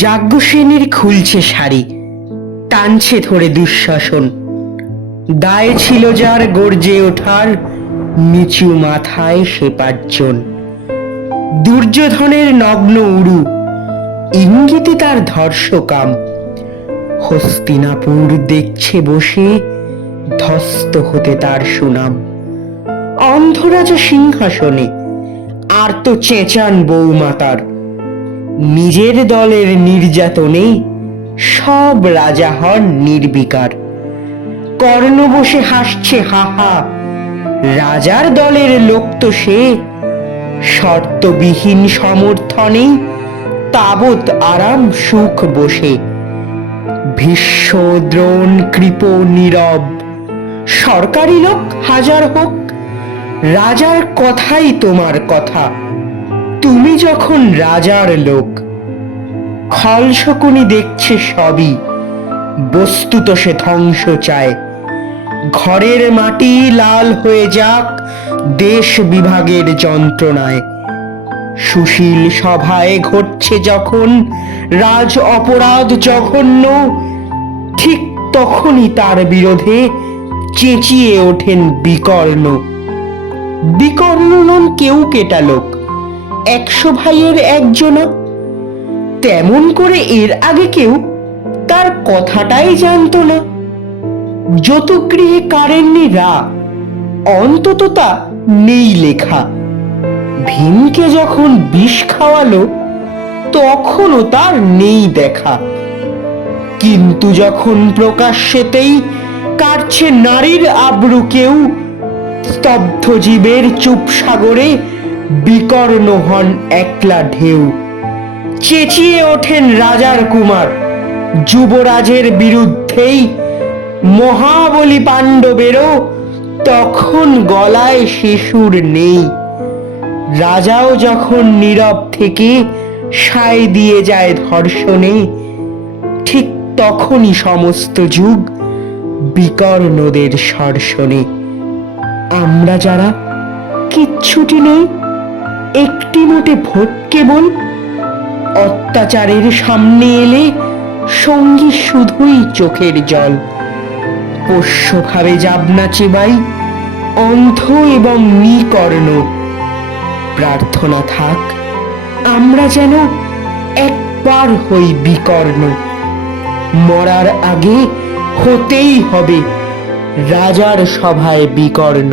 যাজ্ঞসেনীর খুলছে শাড়ি, টানছে ধরে দুঃশাসন। দায় ছিল যার গর্জে ওঠার, নিচু মাথায় সে ৫ জন। দুর্যোধনের নগ্ন উরু, ইঙ্গিতে তার ধর্ষকাম। হস্তিনাপুর দেখছে বসে, ধ্বস্ত হতে তার সুনাম। অন্ধরাজা সিংহাসনে, আর তো চেঁচান বৌমাতার। নিজের দলের নির্যাতনে সব রাজা হন নির্বিকার। কর্ণ বসে হাসছে হাহা, রাজার দলের লোক তো সে। শর্তবিহীন সমর্থনে তাবৎ আরাম সুখ বসে। ভীষ্ম দ্রোণ কৃপ নীরব, সরকারি লোক হাজার হোক, রাজার কথাই তোমার কথা, তুমি যখন রাজার লোক। খল শকুনি দেখছে সবই, বস্তুত সে ধ্বংস চায়। ঘরের মাটি লাল হয়ে যাক দেশ বিভাগের যন্ত্রণায়। সুশীল সভায় ঘটছে যখন রাজ অপরাধ জঘন্য, ঠিক তখনই তার বিরোধে চেঁচিয়ে ওঠেন বিকর্ণ। বিকর্ণ নন কেউ কেটা লোক, ১০০ ভাইয়ের একজনা। তেমন করে এর আগে কেউ তার কথাটাই জানতো না। যতগৃহে কারেননি রা, অন্তত তা নেই লেখা। ভীমকে যখন বিষ খাওয়ালো, তখনও তার নেই দেখা। কিন্তু যখন প্রকাশ্যেতেই কাটছে নারীর আব্রু কেউ, স্তব্ধ জীবের চুপ সাগরে বিকর্ণ হন একলা ঢেউ। চেঁচিয়ে ওঠেন রাজার কুমার, যুবরাজের বিরুদ্ধেই। মহাবলী পাণ্ডবেরও তখন গলায় শিশুর নেই। রাজাও যখন নীরব থেকে সায় দিয়ে যায় ধর্ষণে, ঠিক তখনই সমস্ত যুগ বিকর্ণদের সর্ষণে। আমরা যারা কিচ্ছুটি নেই, একটি মোটে ভোট কেবল, অত্যাচারের সামনে এলে সঙ্গী শুধুই চোখের জল। পোষ্যভাবে যাবনা চেবাই, অন্ধ এবং নিকর্ণ। প্রার্থনা থাক আমরা যেন একবার হই বিকর্ণ। মরার আগে হতেই হবে রাজার সভায় বিকর্ণ।